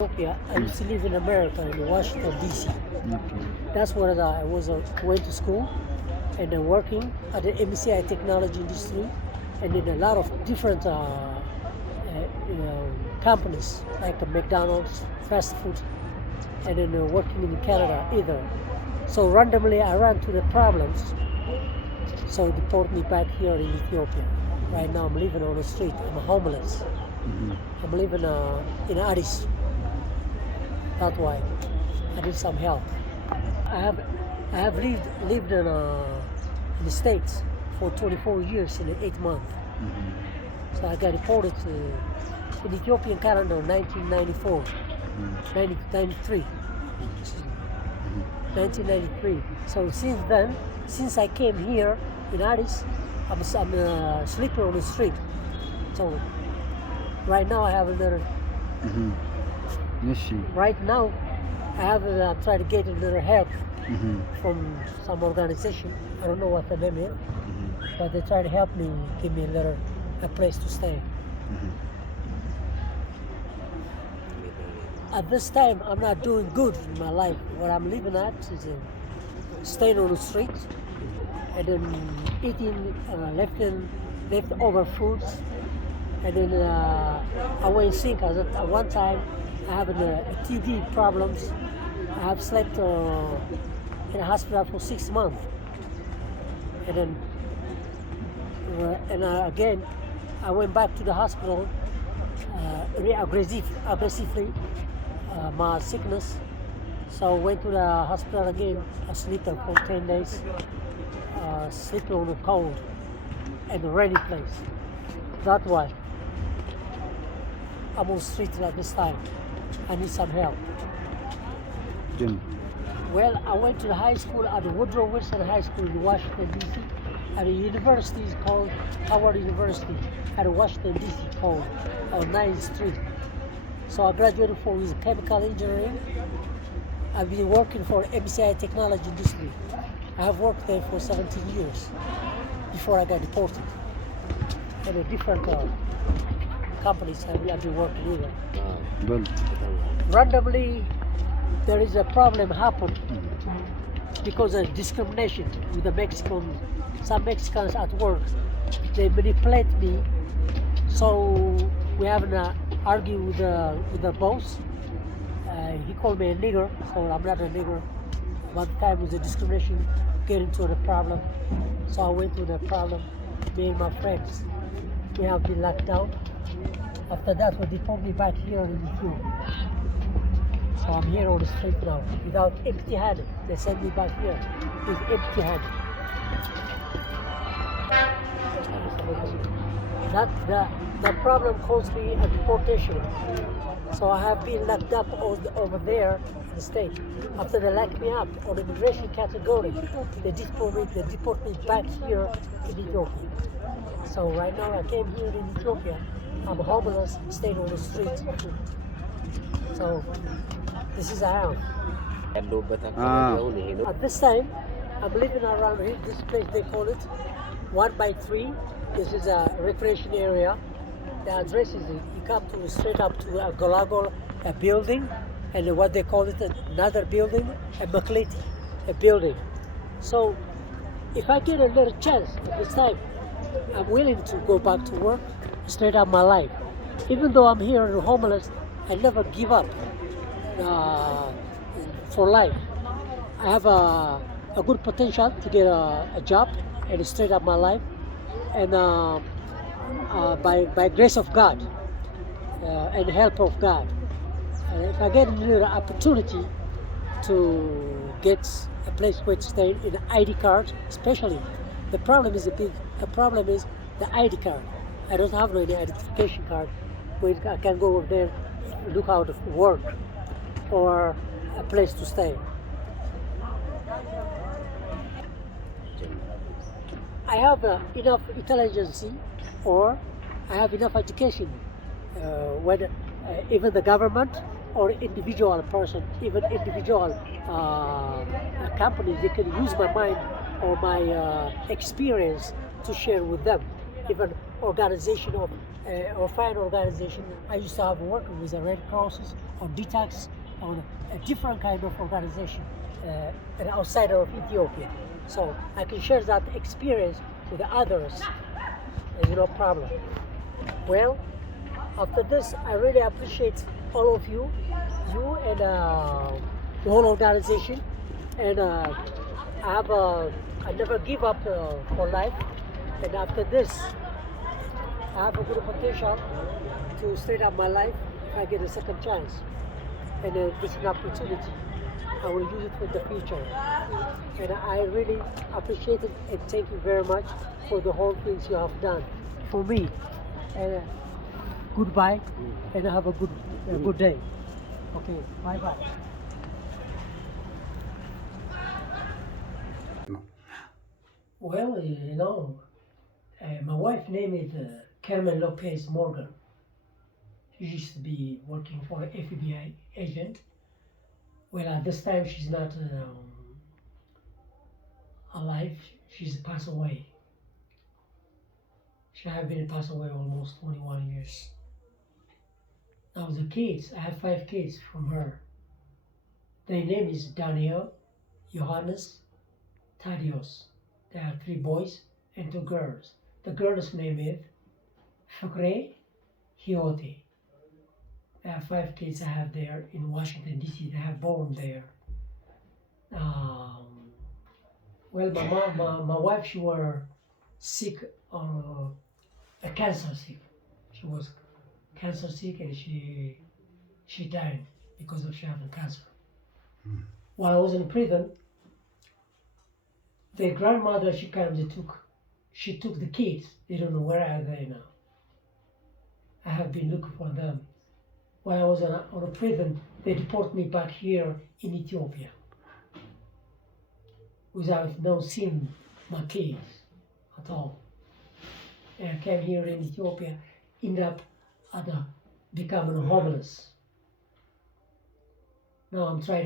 Ethiopia. I used to live in America, in Washington, D.C. Okay. That's where I was went to school and then working at the MCI technology industry and in a lot of different companies like the McDonald's, fast food, and then working in Canada either. So randomly I ran to the problems, so they brought me back here in Ethiopia. Right now I'm living on the street. I'm homeless. Mm-hmm. I'm living in Addis. That's why I need some help. I have lived in the States for 24 years in 8 months. Mm-hmm. So I got deported in Ethiopian calendar 1994, 1993. Excuse me. 1993. So since then, since I came here in Addis, I'm sleeping on the street. So right now I have another. Mm-hmm. Yes, she. Right now, I have trying to get a little help Mm-hmm. from some organization. I don't know what the name is, Mm-hmm. but they try to help me, give me a place to stay. Mm-hmm. At this time, I'm not doing good in my life. What I'm living at is staying on the street and then eating leftover foods. And then I went sick. At one time, I have TB problems. I have slept in a hospital for 6 months. And then, again, I went back to the hospital aggressively, my sickness. So I went to the hospital again. I slept there for 10 days, sleeping on the cold and the rainy place. That's why I'm on the street at this time. I need some help. Jim. Well, I went to the high school at the Woodrow Wilson High School in Washington, D.C. And the university is called Howard University at Washington, D.C. called on 9th Street. So I graduated with chemical engineering. I've been working for MCI technology industry. I have worked there for 17 years before I got deported. And a different companies I've been working with. Well. Randomly, there is a problem happened because of discrimination with the some Mexicans at work. They manipulate me, so we have an argue with the boss. He called me a nigger, so I'm not a nigger. One time with the discrimination, get into the problem. So I went through the problem, me and my friends. We have been locked down. After that, they deported me back here in Ethiopia. So I'm here on the street now, without empty-handed. They sent me back here with empty-handed. The problem caused me a deportation. So I have been locked up over there in the state. After they locked me up on immigration category, they deport me back here in Ethiopia. So right now I came here in Ethiopia. I'm homeless, staying on the street. So this is how I am. At this time, I'm living around here. This place they call it 1x3. This is a recreation area. The address is you come to straight up to a Golagol, a building, and what they call it another building, a Makliti, a building. So if I get a little chance at this time, I'm willing to go back to work, straight up my life. Even though I'm here and homeless, I never give up for life. I have a good potential to get a job and straight up my life. And by grace of God and help of God, if I get an opportunity to get a place where to stay in an ID card, especially, the problem is the ID card. I don't have any identification card where I can go over there, look out of work or a place to stay. I have enough intelligence or I have enough education when even the government or individual person, even individual companies, they can use my mind or my experience to share with them. Even organization of or find organization. I used to have worked with the Red Crosses or detox on a different kind of organization outside of Ethiopia. So I can share that experience with others. There's no problem. Well, after this, I really appreciate all of you and the whole organization. And I never give up for life. And after this, I have a good potential to straighten up my life if I get a second chance. And this is an opportunity. I will use it for the future. And I really appreciate it and thank you very much for the whole things you have done for me. And goodbye and have a good day. Okay, bye bye. Well, you know, my wife's name is Carmen Lopez Morgan. She used to be working for an FBI agent. Well, at this time, she's not alive. She's passed away. She has been passed away almost 21 years. Now the kids, I have 5 kids from her. Their name is Daniel, Johannes, Thaddeus. There are 3 boys and 2 girls. The girl's name is Fukre Hiote. I have 5 kids I have there in Washington, D.C. They have born there. Well, my wife, she was sick, a cancer sick. She was cancer sick and she died because of she having cancer. While I was in prison, the grandmother, she took the kids. They don't know where are they now. I have been looking for them. While I was on a prison, they deported me back here in Ethiopia without no seeing my kids at all. And I came here in Ethiopia, ended up becoming homeless. Now I'm trying